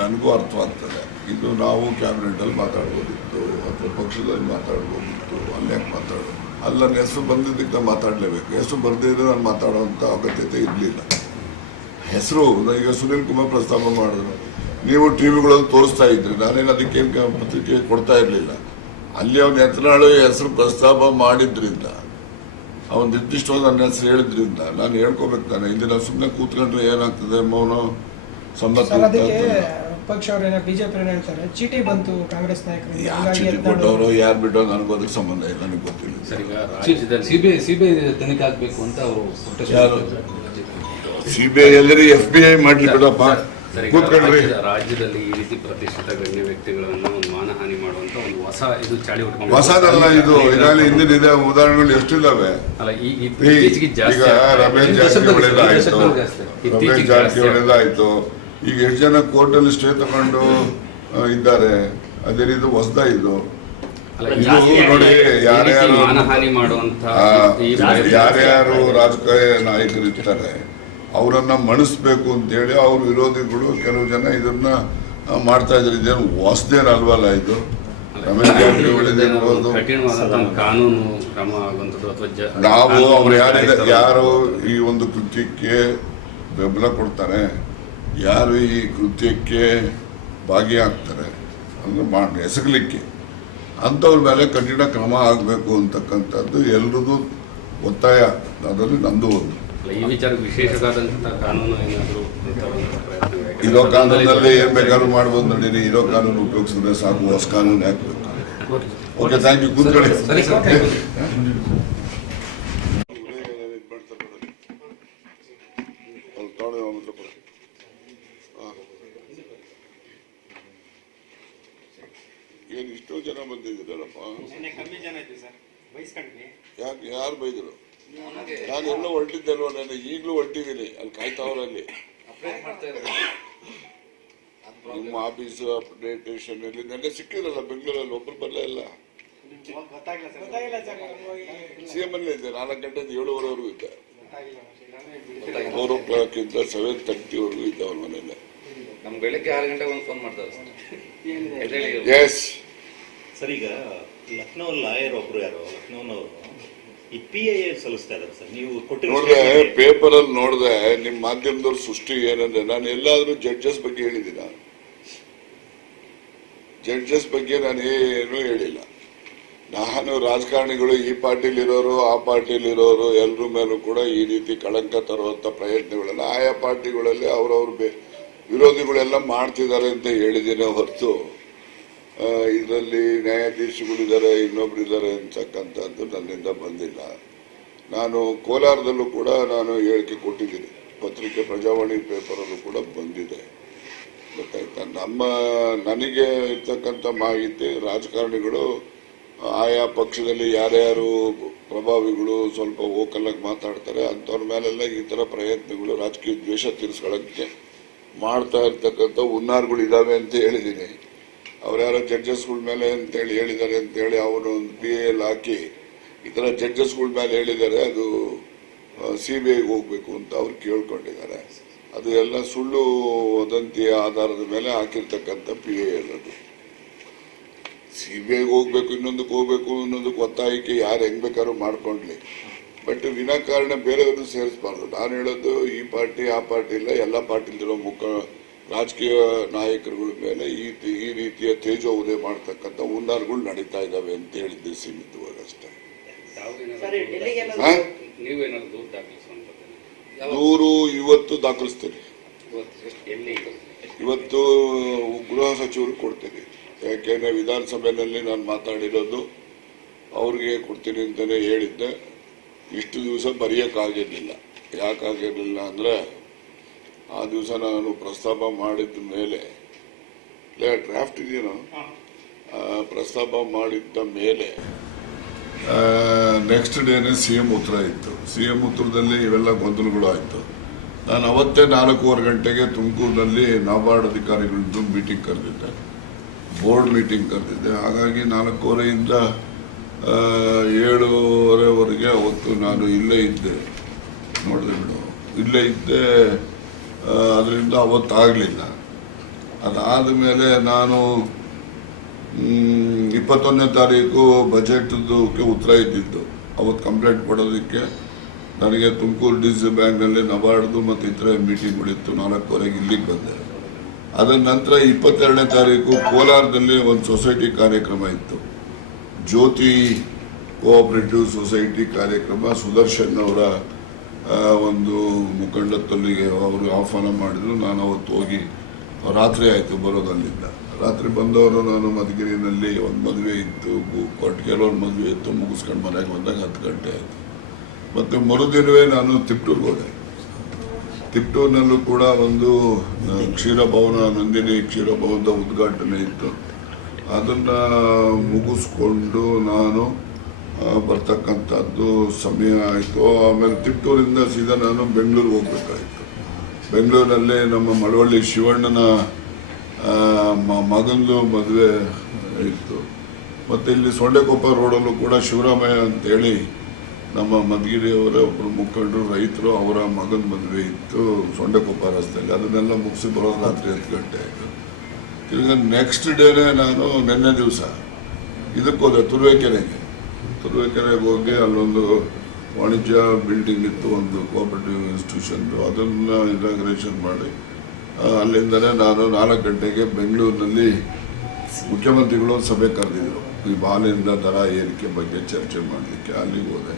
ನನಗೂ ಅರ್ಥವಾಗ್ತದೆ ಇದು ನಾವು ಕ್ಯಾಬಿನೆಟಲ್ಲಿ ಮಾತಾಡ್ಬೋದಿತ್ತು ಅಥವಾ ಪಕ್ಷದಲ್ಲಿ ಮಾತಾಡ್ಬೋದಿತ್ತು ಅಲ್ಲಿ ಯಾಕೆ ಮಾತಾಡೋದು? ಅಲ್ಲ ನನ್ನ ಹೆಸರು ಬಂದಿದ್ದಕ್ಕೆ ನಾನು ಮಾತಾಡಲೇಬೇಕು. ಹೆಸರು ಬರ್ದಿದ್ರೆ ನಾನು ಮಾತಾಡೋವಂಥ ಅಗತ್ಯತೆ ಇರಲಿಲ್ಲ. ಹೆಸರು ಈಗ ಸುನಿಲ್ ಕುಮಾರ್ ಪ್ರಸ್ತಾಪ ಮಾಡಿದ್ರು. ನೀವು ಟಿ ವಿಗಳಲ್ಲಿ ತೋರಿಸ್ತಾ ಇದ್ರಿ. ನಾನೇನು ಅದಕ್ಕೇನು ಪತ್ರಿಕೆ ಕೊಡ್ತಾ ಇರಲಿಲ್ಲ. ಅಲ್ಲಿ ಅವನ ಹೆಸರಾಳು ಹೆಸರು ಪ್ರಸ್ತಾಪ ಮಾಡಿದ್ರಿಂದ ಅವನು ನಿರ್ದಿಷ್ಟವಾದ ನನ್ನ ಹೆಸರು ಹೇಳಿದ್ರಿಂದ ನಾನು ಹೇಳ್ಕೋಬೇಕು ತಾನೆ. ಇಲ್ಲಿ ನಾವು ಸುಮ್ಮನೆ ಕೂತ್ಕೊಂಡ್ರೆ ಏನಾಗ್ತದೆ ಮೌನ ಸಮ್ಮತಿ ಸರ್ ಅದಕ್ಕೆ ಪಕ್ಷ ಅವರೇನೋ ಬಿಜೆಪಿ ಅವ್ರು ಹೇಳ್ತಾರೆ. ಚೀಟಿ ಬಂತು ಕಾಂಗ್ರೆಸ್ ಚೀಟಿ ಕೊಟ್ಟವರು ಯಾರು ಬಿಟ್ಟೋ ನನಗೂ ಅದಕ್ಕೆ ಸಂಬಂಧ ಇಲ್ಲ ನನಗೆ ಗೊತ್ತಿಲ್ಲ. ಸಿಬಿಐ ಸಿಬಿಐ ತನಿಖೆ ಆಗ್ಬೇಕು ಅಂತ ಅವರು ಯಾರು? ಸಿ ಬಿ ಎಲ್ಲರಿ ಎಫ್ ಬಿ ಐ ಮಾಡ್ಲಿ ಬಿಡಪ್ಪ ರಾಜ್ಯದ- ರಾಜ್ಯದಲ್ಲಿ ಈ ರೀತಿ ಪ್ರತಿಷ್ಠಿತ ಗಣ್ಯ ವ್ಯಕ್ತಿಗಳನ್ನು ಒಂದು ಮಾನಹಾನಿ ಮಾಡುವಂತ ಒಂದು ಹೊಸ ಇದು ಚಾಳಿ ಉಟ್ಕೊಂಡು ಹೊಸದಲ್ಲ ಇದು. ಇದರಲ್ಲಿ ಹಿಂದಿನ ಇದೆ ಉದಾಹರಣೆಗಳು ಎಷ್ಟಿದ್ದಾವೆ ಅಲ್ಲ ಈಗ ರಮೇಶ್ ಈ ಜಾರಕಿಹೊಳಿ ದಶಕದಲ್ಲಿ ಆಯ್ತು. ರಮೇಶ್ ಜಾಸ್ತಿ ಜಾರಕಿಹೊಳಿ ಆಯ್ತು. ಈಗ ಎಷ್ಟು ಜನ ಕೋರ್ಟಲ್ಲಿ ಸ್ಟೇ ತಗೊಂಡು ಇದ್ದಾರೆ? ಅದೇ ರೀತಿ ಹೊಸದ ಇದು. ನೋಡಿ ಯಾರ್ಯಾರು ಯಾರ್ಯಾರು ರಾಜಕೀಯ ನಾಯಕರು ಇರ್ತಾರೆ ಅವರನ್ನ ಮಣಿಸ್ಬೇಕು ಅಂತೇಳಿ ಅವ್ರ ವಿರೋಧಿಗಳು ಕೆಲವು ಜನ ಇದನ್ನ ಮಾಡ್ತಾ ಇದ್ದಾರೆ. ಇದೇನು ಇದು? ಕ್ರಮ ಆಗುವಂಥದ್ದು ಅಥವಾ ನಾವು ಅವ್ರು ಯಾರು ಯಾರು ಈ ಒಂದು ಕೃತ್ಯಕ್ಕೆ ಬೆಂಬಲ ಕೊಡ್ತಾರೆ ಯಾರು ಈ ಕೃತ್ಯಕ್ಕೆ ಭಾಗಿಯಾಗ್ತಾರೆ ಅಂದ್ರೆ ಮಾಡಿ ಎಸಗಲಿಕ್ಕೆ. ಅಂಥವ್ರ ಮೇಲೆ ಕಠಿಣ ಕ್ರಮ ಆಗಬೇಕು ಅಂತಕ್ಕಂಥದ್ದು ಎಲ್ರಿಗೂ ಒತ್ತಾಯ. ಅದರಲ್ಲಿ ನಂದು ಒಂದು. ಈ ವಿಚಾರ ಕಾನೂನು ಏನಾದರೂ ಇರೋ ಕಾನೂನಲ್ಲಿ ಏನ್ ಬೇಕಾದ್ರೂ ಮಾಡ್ಬೋದು ನಡೀರಿ. ಇರೋ ಕಾನೂನು ಉಪಯೋಗಿಸಿದ್ರೆ ಸಾಕು ಹೊಸ ಕಾನೂನು ಹಾಕ್ಬೇಕು. ಓಕೆ ಥ್ಯಾಂಕ್ ಯು ಕೂತ್ಕೊಳ್ಳಿ ಸರಿ ಸರ್ ಏನು ಇಷ್ಟೋ ಜನ ಬಂದಿದ್ದೀರಲ್ಲಪ್ಪ ಕಮ್ಮಿ ಜನ ಇದ್ವಿ ಸರ್ ಬಯಸ್ಕೊಂಡ್ವಿ ಯಾಕೆ ಯಾರು ಬೈದರು ನಾನು ಎಲ್ಲ ಹೊರಟಿದ್ದಲ್ವ ನಾನು ಈಗಲೂ ಹೊರಟಿದ್ದೀನಿ ಅಲ್ಲಿ ಕಾಯ್ತಾವ್ರಲ್ಲಿ ನಿಮ್ಮ ಆಫೀಸ್ ಅಪ್ಡೇಟೇಷನ್ ಅಲ್ಲಿ ನೆನ್ನೆ ಸಿಕ್ಕಿರಲ್ಲ ಬೆಂಗಳೂರಲ್ಲಿ ಒಬ್ರು ಬರಲೇ ಇಲ್ಲ. ಸಿಎಂ ಅಲ್ಲೇ ಇದ್ದೆ ನಾಲ್ಕು ಗಂಟೆಯಿಂದ ಏಳುವರೆವರೆಗೂ ಇದ್ದೆ. ಫೋರ್ ಓ ಕ್ಲಾಕ್ ಇಂದ ಸೆವೆನ್ ತರ್ಟಿವರೆಗೂ ಇದ್ದೆ ಅವ್ರ ಮನೇಲಿ ನಮ್ ಬೆಳಿಗ್ಗೆ ಆರು ಗಂಟೆಗೆ ಒಂದು ಫೋನ್ ಮಾಡ್ತಾರೆ ಎಸ್ ಸರ್ ಈಗ ಲಕ್ನೋ ಲಾಯರ್ ಒಬ್ರು ಯಾರು ಲಕ್ನೋನವರು ಈ ಪಿ ಐ ಸಲ್ಲಿಸ್ತಾ ಇದ್ದಾರೆ ಸರ್. ನೀವು ಕೊಟ್ಟಿರೋ ನೋಡಿದೆ ಪೇಪರಲ್ಲಿ ಗೆ- ಪೇಪರ್ ಅಲ್ಲಿ ನೋಡಿದೆ ನಿಮ್ ಮಾಧ್ಯಮದವ್ರ ಸೃಷ್ಟಿ ಏನಂದ್ರೆ ನಾನು ಎಲ್ಲಾದ್ರೂ ಜಡ್ಜಸ್ ಬಗ್ಗೆ ಹೇಳಿದ್ದೀನ ಜಡ್ಜಸ್ ಬಗ್ಗೆ ನಾನು ಏನು ಹೇಳಿಲ್ಲ. ನಾನು ರಾಜಕಾರಣಿಗಳು ಈ ಪಾರ್ಟಿಲಿರೋರು ಆ ಪಾರ್ಟಿಲಿರೋರು ಎಲ್ಲರ ಮೇಲೂ ಕೂಡ ಈ ರೀತಿ ಕಳಂಕ ತರುವಂಥ ಪ್ರಯತ್ನಗಳನ್ನ ಆಯಾ ಪಾರ್ಟಿಗಳಲ್ಲಿ ಅವ್ರವ್ರ ಬೇ, ವಿರೋಧಿಗಳೆಲ್ಲ ಮಾಡ್ತಿದ್ದಾರೆ ಅಂತ ಹೇಳಿದ್ದೇನೆ ಹೊರತು ಇದರಲ್ಲಿ ನ್ಯಾಯಾಧೀಶಗಳಿದ್ದಾರೆ ಇನ್ನೊಬ್ರು ಇದ್ದಾರೆ ಅಂತಕ್ಕಂಥದ್ದು ನನ್ನಿಂದ ಬಂದಿಲ್ಲ. ನಾನು ಕೋಲಾರದಲ್ಲೂ ಕೂಡ ನಾನು ಹೇಳಿಕೆ ಕೊಟ್ಟಿದ್ದೀನಿ. ಪತ್ರಿಕೆ ಪ್ರಜಾವಾಣಿ ಪೇಪರಲ್ಲೂ ಕೂಡ ಬಂದಿದೆ. ಗೊತ್ತಾಯ್ತಾ? ನಮ್ಮ, ನನಗೆ ಇರ್ತಕ್ಕಂಥ ಮಾಹಿತಿ, ರಾಜಕಾರಣಿಗಳು, ಆಯಾ ಪಕ್ಷದಲ್ಲಿ ಯಾರ್ಯಾರು ಪ್ರಭಾವಿಗಳು ಸ್ವಲ್ಪ ಓಕಲ್ಲಾಗಿ ಮಾತಾಡ್ತಾರೆ, ಅಂಥವ್ರ ಮೇಲೆಲ್ಲ ಈ ಥರ ಪ್ರಯತ್ನಗಳು, ರಾಜಕೀಯ ದ್ವೇಷ ತೀರಿಸ್ಕೊಳ್ಳೋಕ್ಕೆ ಮಾಡ್ತಾ ಇರ್ತಕ್ಕಂಥ ಹುನ್ನಾರ್ಗಳು ಇದ್ದಾವೆ ಅಂತ ಹೇಳಿದ್ದೀನಿ. ಅವ್ರು ಯಾರೋ ಜಡ್ಜಸ್ಗಳ ಮೇಲೆ ಅಂತೇಳಿ ಹೇಳಿದ್ದಾರೆ ಅಂತೇಳಿ ಅವರು ಒಂದು ಪಿ ಎಲ್ ಹಾಕಿ ಈ ಥರ ಜಡ್ಜಸ್ಗಳ ಮೇಲೆ ಹೇಳಿದ್ದಾರೆ, ಅದು ಸಿ ಬಿ ಐಗೆ ಹೋಗ್ಬೇಕು ಅಂತ ಅವ್ರು ಕೇಳ್ಕೊಂಡಿದ್ದಾರೆ. ಅದು ಎಲ್ಲ ಸುಳ್ಳು ವದಂತಿಯ ಆಧಾರದ ಮೇಲೆ ಹಾಕಿರ್ತಕ್ಕಂಥ ಪಿ ಎ ಅದು ಸಿ ಬಿ ಐಗೆ ಹೋಗ್ಬೇಕು ಇನ್ನೊಂದಕ್ಕೆ ಹೋಗ್ಬೇಕು ಇನ್ನೊಂದಕ್ಕೆ ಒತ್ತಾಯಕ್ಕೆ ಯಾರು ಹೆಂಗ್ ಬೇಕಾದ್ರೂ ಮಾಡ್ಕೊಂಡ್ಲಿ. ಬಟ್ ವಿನಾಕಾರಣ ಬೇರೆಯವ್ರನ್ನ ಸೇರಿಸಬಾರ್ದು. ನಾನು ಹೇಳೋದು ಈ ಪಾರ್ಟಿ ಆ ಪಾರ್ಟಿ ಇಲ್ಲ ಎಲ್ಲ ಪಾರ್ಟಿಲಿರೋ ಮುಖ ರಾಜಕೀಯ ನಾಯಕರುಗಳ ಮೇಲೆ ಈ ಈ ರೀತಿಯ ತೇಜೋ ಉದಯ ಮಾಡ್ತಕ್ಕಂಥ ಹುನ್ನಾರಗಳು ನಡೀತಾ ಇದ್ದಾವೆ ಅಂತ ಹೇಳಿದ್ದೆ ಸೀಮಿತವಾಗಿ ಅಷ್ಟೇ ದೂರು ಇವತ್ತು ದಾಖಲಿಸ್ತೇನೆ. ಇವತ್ತು ಗೃಹ ಸಚಿವರು ಕೊಡ್ತೀನಿ. ಯಾಕೆಂದ್ರೆ ವಿಧಾನಸಭೆಯಲ್ಲಿ ನಾನು ಮಾತಾಡಿರೋದು ಅವ್ರಿಗೆ ಕೊಡ್ತೀನಿ ಅಂತಾನೆ ಹೇಳಿದ್ದೆ. ಇಷ್ಟು ದಿವಸ ಬರೆಯೋಕ್ಕಾಗಿರ್ಲಿಲ್ಲ. ಯಾಕಾಗಿರ್ಲಿಲ್ಲ ಅಂದ್ರೆ ಆ ದಿವಸ ನಾನು ಪ್ರಸ್ತಾಪ ಮಾಡಿದ ಮೇಲೆ ಡ್ರಾಫ್ಟ್ ಇದೆಯೇನೋ? ಆ, ಪ್ರಸ್ತಾಪ ಮಾಡಿದ್ದ ಮೇಲೆ ನೆಕ್ಸ್ಟ್ ಡೇನೆ ಸಿ ಎಂ ಉತ್ತರ ಇತ್ತು. ಸಿ ಎಂ ಉತ್ತರದಲ್ಲಿ ಇವೆಲ್ಲ ಗೊಂದಲಗಳು ಆಯಿತು. ನಾನು ಅವತ್ತೇ ನಾಲ್ಕೂವರೆ ಗಂಟೆಗೆ ತುಮಕೂರಿನಲ್ಲಿ ನಾಬಾರ್ಡ್ ಅಧಿಕಾರಿಗಳದ್ದು ಮೀಟಿಂಗ್ ಕರೆದಿದ್ದೆ. ಬೋರ್ಡ್ ಮೀಟಿಂಗ್ ಕರೆದಿದ್ದೆ. ಹಾಗಾಗಿ ನಾಲ್ಕೂವರೆಯಿಂದ ಏಳೂವರೆವರೆಗೆ ಅವತ್ತು ನಾನು ಇಲ್ಲೇ ಇದ್ದೆ. ನೋಡಿದೆ ಬಿಡು. ಇಲ್ಲೇ ಇದ್ದೆ ಅದರಿಂದ ಅವತ್ತಾಗಲಿಲ್ಲ. ಅದಾದ ಮೇಲೆ ನಾನು ಇಪ್ಪತ್ತೊಂದನೇ ತಾರೀಕು ಬಜೆಟ್ದಕ್ಕೆ ಉತ್ತರ ಇದ್ದಿತ್ತು. ಅವತ್ತು ಕಂಪ್ಲೇಂಟ್ ಕೊಡೋದಕ್ಕೆ ನನಗೆ ತುಮಕೂರು ಡಿ ಸಿ ಬ್ಯಾಂಕ್ನಲ್ಲಿ ನಬಾರ್ಡ್ದು ಮತ್ತು ಇತರ ಮೀಟಿಂಗ್ಗಳಿತ್ತು ನಾಲ್ಕುವರೆಗೆ ಇಲ್ಲಿಗೆ ಬಂದೆ. ಅದರ ನಂತರ ಇಪ್ಪತ್ತೆರಡನೇ ತಾರೀಕು ಕೋಲಾರದಲ್ಲಿ ಒಂದು ಸೊಸೈಟಿ ಕಾರ್ಯಕ್ರಮ ಇತ್ತು. ಜ್ಯೋತಿ ಕೋಆಪರೇಟಿವ್ ಸೊಸೈಟಿ ಕಾರ್ಯಕ್ರಮ. ಸುದರ್ಶನ್ ಅವರ ಒಂದು ಮುಖಂಡತ್ವಲ್ಲಿಗೆ ಅವರು ಆಹ್ವಾನ ಮಾಡಿದ್ರು. ನಾನು ಅವತ್ತು ಹೋಗಿ ರಾತ್ರಿ ಆಯಿತು ಬರೋದಲ್ಲಿಂದ ರಾತ್ರಿ ಬಂದವರು, ನಾನು ಮಧುಗಿರಿನಲ್ಲಿ ಒಂದು ಮದುವೆ ಇತ್ತು ಕೊಟ್ಟು ಕೆಲವೊಂದು ಮದುವೆ ಇತ್ತು, ಮುಗಿಸ್ಕೊಂಡು ಮನೆಗೆ ಬಂದಾಗ ಹತ್ತು ಗಂಟೆ ಆಯಿತು. ಮತ್ತು ಮರುದಿನವೇ ನಾನು ತಿಪ್ಟೂರ್ಗೆ ಹೋದೆ. ತಿಪ್ಟೂರಿನಲ್ಲೂ ಕೂಡ ಒಂದು ಕ್ಷೀರಭವನ, ನಂದಿನಿ ಕ್ಷೀರಭವನದ ಉದ್ಘಾಟನೆ ಇತ್ತು. ಅದನ್ನು ಮುಗಿಸ್ಕೊಂಡು ನಾನು ಬರ್ತಕ್ಕಂಥದ್ದು ಸಮಯ ಆಯಿತು. ಆಮೇಲೆ ತಿಪ್ಟೂರಿಂದ ಸೀದಾ ನಾನು ಬೆಂಗಳೂರಿಗೆ ಹೋಗ್ಬೇಕಾಯಿತು. ಬೆಂಗಳೂರಿನಲ್ಲೇ ನಮ್ಮ ಮಳವಳ್ಳಿ ಶಿವಣ್ಣನ ಮಗಂದು ಮದುವೆ ಇತ್ತು. ಮತ್ತು ಇಲ್ಲಿ ಸೊಂಡೆಕೊಪ್ಪ ರೋಡಲ್ಲೂ ಕೂಡ ಶಿವರಾಮಯ್ಯ ಅಂತೇಳಿ ನಮ್ಮ ಮಧುಗಿರಿಯವರ ಒಬ್ಬರು ಮುಖಂಡರು, ರೈತರು ಅವರ ಮಗನ ಮದುವೆ ಇತ್ತು ಸೊಂಡೆಕೊಪ್ಪ ರಸ್ತೆಯಲ್ಲಿ. ಅದನ್ನೆಲ್ಲ ಮುಗಿಸಿ ಬರೋದು ರಾತ್ರಿ ಹತ್ತು ಗಂಟೆ ಆಯಿತು. ತಿರ್ಗ ನೆಕ್ಸ್ಟ್ ಡೇನೇ ನಾನು ನಿನ್ನೆ ದಿವಸ ಇದಕ್ಕೆ ಹೋದೆ ತುರುವೇಕೆರೆಗೆ. ತುರುವೇಕೆರೆಗೆ ಹೋಗಿ ಅಲ್ಲೊಂದು ವಾಣಿಜ್ಯ ಬಿಲ್ಡಿಂಗ್ ಇತ್ತು, ಒಂದು ಕೋಆಪರೇಟಿವ್ ಇನ್ಸ್ಟಿಟ್ಯೂಷನ್ದು ಅದನ್ನು ಇನಾಗ್ರೇಷನ್ ಮಾಡಿ. ಆ, ಅಲ್ಲಿಂದನೇ ನಾನು ನಾಲ್ಕು ಗಂಟೆಗೆ ಬೆಂಗಳೂರಿನಲ್ಲಿ ಮುಖ್ಯಮಂತ್ರಿಗಳು ಸಭೆ ಕರೆದಿದ್ರು. ಈ ಬಾಲಿಂದ ದರ ಏರಿಕೆ ಬಗ್ಗೆ ಚರ್ಚೆ ಮಾಡಲಿಕ್ಕೆ ಅಲ್ಲಿಗೆ ಹೋದೆ.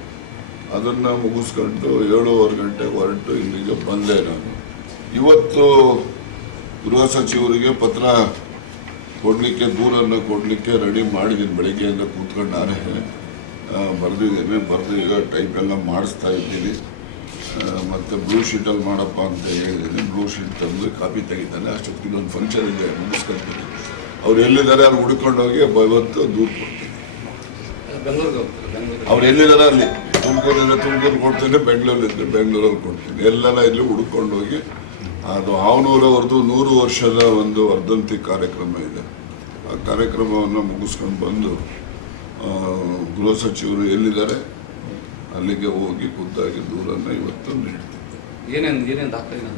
ಅದನ್ನು ಮುಗಿಸ್ಕೊಂಡು ಏಳುವರೆ ಗಂಟೆಗೆ ಹೊರಟು ಇಲ್ಲಿಗೆ ಬಂದೆ ನಾನು. ಇವತ್ತು ಗೃಹ ಸಚಿವರಿಗೆ ಪತ್ರ ಕೊಡಲಿಕ್ಕೆ ದೂರನ್ನು ಕೊಡಲಿಕ್ಕೆ ರೆಡಿ ಮಾಡಿದ್ದೀನಿ ಬೆಳಗ್ಗೆಯಿಂದ ಕೂತ್ಕೊಂಡು ನಾನೇ ಬರೆದಿದ್ದೀನಿ. ಬರೆದು ಈಗ ಟೈಪ್ ಎಲ್ಲ ಮಾಡಿಸ್ತಾ ಇದ್ದೀನಿ. ಮತ್ತೆ ಬ್ಲೂ ಶೀಟಲ್ಲಿ ಮಾಡಪ್ಪ ಅಂತ ಹೇಳಿದ್ದೀನಿ. ಬ್ಲೂ ಶೀಟ್ ತಂದು ಕಾಪಿ ತೆಗಿತಾನೆ. ಅಷ್ಟೊತ್ತಿಗೆ ಒಂದು ಫಂಕ್ಷನ್ ಇದೆ ಮುಗಿಸ್ಕೊಂತೀನಿ ಅವ್ರು ಎಲ್ಲಿದ್ದಾರೆ ಅಲ್ಲಿ ಹುಡ್ಕೊಂಡೋಗಿ ಬೈವತ್ತು ದೂರು ಕೊಡ್ತೀನಿ. ಅವ್ರು ಎಲ್ಲಿದ್ದಾರೆ ಅಲ್ಲಿ? ತುಮಕೂರಿದ್ರೆ ತುಮಕೂರು ಕೊಡ್ತೀನಿ ಬೆಂಗಳೂರಿದ್ರೆ ಬೆಂಗಳೂರಲ್ಲಿ ಕೊಡ್ತೀನಿ. ಎಲ್ಲರ ಇಲ್ಲಿ ಹುಡ್ಕೊಂಡೋಗಿ ಅದು ಆವನೂರವರೆದು ನೂರು ವರ್ಷದ ಒಂದು ವರ್ಧಂತಿ ಕಾರ್ಯಕ್ರಮ ಇದೆ. ಆ ಕಾರ್ಯಕ್ರಮವನ್ನು ಮುಗಿಸ್ಕೊಂಡು ಬಂದು ಗೃಹ ಸಚಿವರು ಎಲ್ಲಿದ್ದಾರೆ? ಅಲ್ಲಿಗೆ ಹೋಗಿ ಖುದ್ದಾಗಿ ದೂರನ್ನು ಇವತ್ತು ನೀಡ್ತೀವಿ ಏನೇನು ಏನೇನು ದಾಖಲೆ?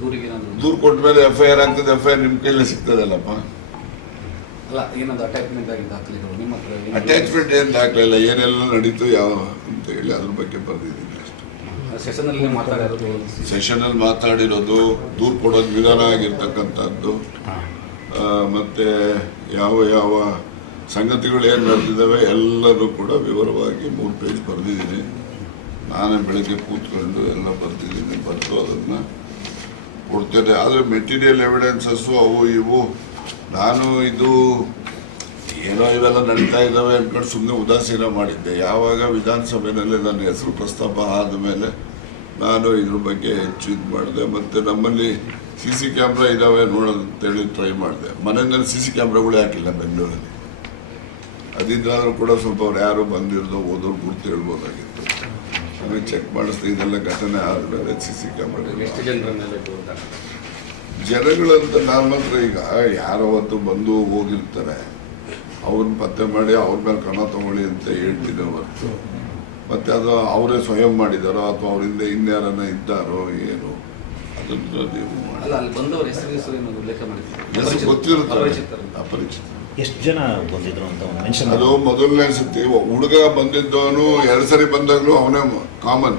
ದೂರಿಗೆ ಏನಾದ್ರು? ದೂರು ಕೊಟ್ಟ ಮೇಲೆ ಎಫ್ ಐ ಆರ್ ಆಗ್ತದೆ ಎಫ್ ಐ ಆರ್ ನಿಮ್ಮ ಕೈಲೇ ಸಿಗ್ತದಲ್ಲಪ್ಪ? ಅಲ್ಲ ಏನಾದ್ರು ಅಟ್ಯಾಚ್ಮೆಂಟ್ ಆಗಿ ದಾಖಲೆಗಳು ನಿಮ್ಮ ಹತ್ರ ಅಟ್ಯಾಚ್ಮೆಂಟ್ ಏನು ದಾಖಲಿಲ್ಲ ಏನೆಲ್ಲ ನಡೀತು ಯಾವ ಅಂತ ಹೇಳಿ ಅದ್ರ ಬಗ್ಗೆ ಬರೆದಿದ್ದೀನಿ ಸೆಷನಲ್ಲಿ ಮಾತಾಡಿರೋದು ಸೆಷನಲ್ಲಿ ಮಾತಾಡಿರೋದು ದೂರು ಕೊಡೋದು ವಿಧಾನ ಆಗಿರ್ತಕ್ಕಂಥದ್ದು. ಮತ್ತೆ ಯಾವ ಯಾವ ಸಂಗತಿಗಳು ಏನು ನಡೆದಿದ್ದಾವೆ ಎಲ್ಲರೂ ಕೂಡ ವಿವರವಾಗಿ ಮೂರು ಪೇಜ್ ಬರೆದಿದ್ದೀನಿ. ನಾನೇ ಬೆಳಗ್ಗೆ ಕೂತ್ಕೊಂಡು ಎಲ್ಲ ಬರ್ತಿದ್ದೀನಿ ಬರೆದು ಅದನ್ನು ಕೊಡ್ತೇನೆ. ಆದರೆ ಮೆಟೀರಿಯಲ್ ಎವಿಡೆನ್ಸಸ್ಸು ಅವು ಇವು. ನಾನು ಇದು ಏನೋ ಇವೆಲ್ಲ ನಡೀತಾ ಇದ್ದಾವೆ ಅಂದ್ಕೊಂಡು ಸುಮ್ಮನೆ ಉದಾಸೀನ ಮಾಡಿದ್ದೆ. ಯಾವಾಗ ವಿಧಾನಸಭೆಯಲ್ಲಿ ನನ್ನ ಹೆಸರು ಪ್ರಸ್ತಾಪ ಆದ ಮೇಲೆ ನಾನು ಇದ್ರ ಬಗ್ಗೆ ಹೆಚ್ಚು ಇದು ಮಾಡಿದೆ. ಮತ್ತು ನಮ್ಮಲ್ಲಿ ಸಿ ಸಿ ಕ್ಯಾಮ್ರಾ ಇದ್ದಾವೆ ನೋಡೋದು ಅಂತೇಳಿ ಟ್ರೈ ಮಾಡಿದೆ. ಮನೆಯಲ್ಲಿ ಸಿ ಸಿ ಕ್ಯಾಮ್ರಾಗಳೇ ಹಾಕಿಲ್ಲ ಬೆಂಗಳೂರಲ್ಲಿ. ಅದಿದ್ದಾದ್ರೂ ಕೂಡ ಸ್ವಲ್ಪ ಅವ್ರು ಯಾರು ಬಂದಿರೋದು ಓದೋರು ಗುರ್ತು ಹೇಳ್ಬೋದಾಗಿತ್ತು. ಆಮೇಲೆ ಚೆಕ್ ಮಾಡಿಸ್ತಾ ಇದೆಲ್ಲ ಘಟನೆ ಆದಮೇಲೆ ಸಿ ಸಿ ಕ್ಯಾಮ್ರಾ ಜನಗಳಂತ ನಾನು ಮಾತ್ರ ಈಗ ಯಾರೋ ಅವತ್ತು ಬಂದು ಹೋಗಿರ್ತಾರೆ. ಅವ್ರನ್ನ ಪತ್ತೆ ಮಾಡಿ ಅವ್ರ ಮೇಲೆ ಕಣ ತಗೊಳ್ಳಿ ಅಂತ ಹೇಳ್ತೀನಿ ಹೊರತು. ಮತ್ತೆ ಅದು ಅವರೇ ಸ್ವಯಂ ಮಾಡಿದಾರೋ ಅಥವಾ ಅವರಿಂದ ಇನ್ಯಾರನ್ನ ಇದ್ದಾರೋ ಏನು ಅದನ್ನು ನೀವು ಅಪರಿಚಿತರು. ಅಪರಿಚಿತ ಎಷ್ಟು ಜನ ಬಂದಿದ್ರು ಅಂತ ಒಂದು ಮೆನ್ಷನ್ ಅದು ಮೊದಲನೇ ಸತಿ ಹುಡುಗ ಬಂದಿದ್ದವನು ಎರಡು ಸರಿ ಬಂದಾಗಲೂ ಅವನೇ ಕಾಮನ್